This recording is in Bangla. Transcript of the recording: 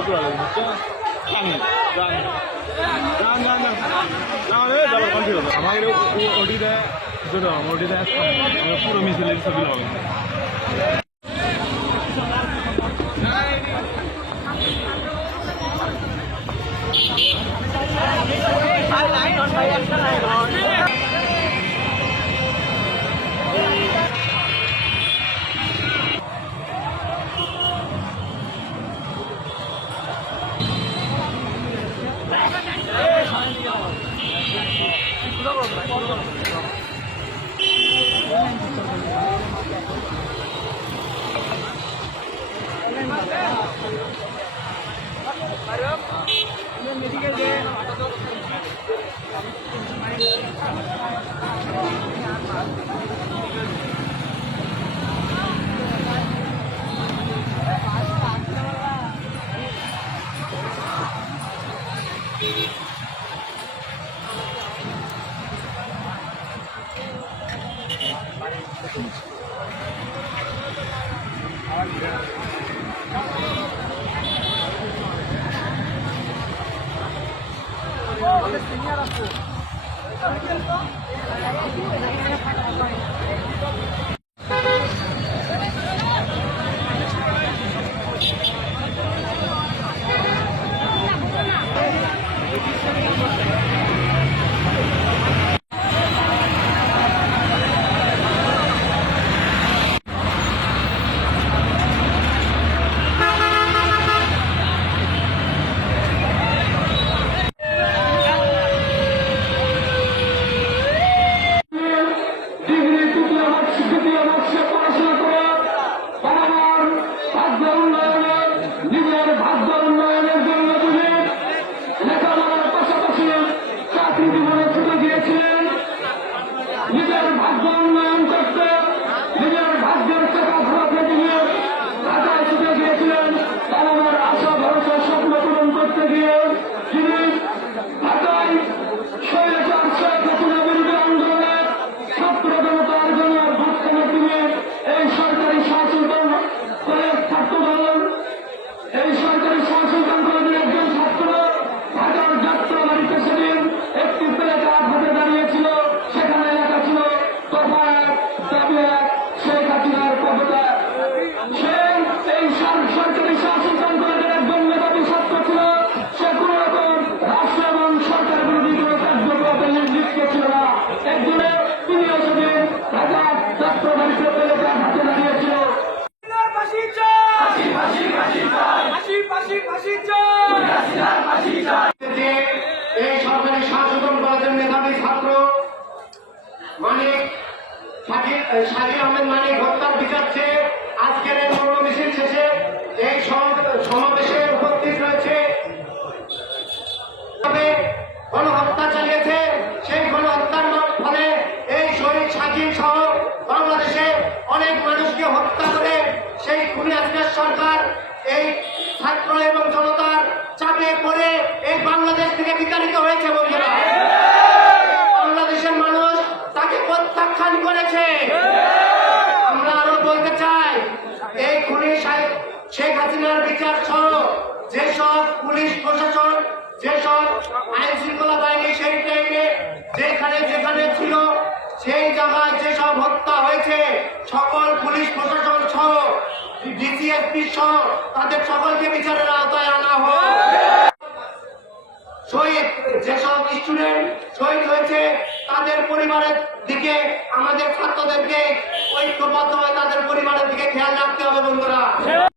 都过来了，যাবার কন্টিনিউ হবে আমাদের ওটিতে ওটিতে পুরো মিছিলের ছবি হবে নিজের ভাগ্য উন্নয়ন করতে নিজের ভাগ্যের টাকা ঘোরাতে গিয়ে ঢাকায় ছুটে গিয়েছিলেন আমার আশা ভরসা স্বপ্ন পূরণ করতে গিয়ে তিনি ঢাকায় স্বৈরাচার শেখ হাসিনা বিরোধী আন্দোলনে ছাত্র জনতার জন্য ভোটখানে তিনি এই সরকারি সহযোগিতা করে ছাত্র দল এই সরকারি সহযোগিতা কলেজের একজন ছাত্র ঢাকার যাত্রা বাড়িতে সেদিন একটি প্লেকার্ড হাতে দাঁড়িয়েছিল সেখানে লেখা ছিল দফা এক দাবি এক শেখ হাসিনার পদত্যাগ। সে এই সরকারি সহযোগিতা কলেজের একজন মেধাবী ছাত্র ছিল। সে কোন রকম রাষ্ট্র এবং সরকার বিরোধী কোন কার্যকলাপে লিপ্ত ছিল না। একদিনে তিনিও সেদিন ঢাকার যাত্রা বাড়িতে প্লেকার্ড হাতে দাঁড়িয়েছিল। এই সরকারি সংশোধন কলেজের মেধাবী ছাত্র মানিক শাহী আহমেদ মানিক হত্যার বিচার চেয়ে আজকের এই মৌন মিছিল শেষে এই সমাবেশে উপস্থিত রয়েছে গণহত্যা চালিয়েছে। সেই গণহত্যার ফলে এই শহীদ শাকিল সহ বাংলাদেশে অনেক মানুষকে হত্যা করে সেই খুনি হাসিনা সরকার এই ছাত্র এবং জনতার চাপে পড়ে এই বাংলাদেশ থেকে বিতাড়িত হয়েছে। বন্ধুরা, বাংলাদেশের মানুষ তাকে প্রত্যাখ্যান করেছে। আমরা আরো বলতে চাই, এই খুনি শেখ হাসিনার বিচার সহ যেসব পুলিশ প্রশাসন, যেসব আইন শৃঙ্খলা বাহিনী সেই টাইমে যেখানে যেখানে ছিল সেই জায়গায় যেসব হত্যা হয়েছে সকল পুলিশ প্রশাসন সহ ডিসিএসপি সহ তাদের সকলকে বিচারের আওতায় আনা হোক। শহীদ যেসব স্টুডেন্ট শহীদ হয়েছে তাদের পরিবারের দিকে আমাদের ছাত্রদেরকে ঐক্যবদ্ধ হয়ে তাদের পরিবারের দিকে খেয়াল রাখতে হবে। বন্ধুরা,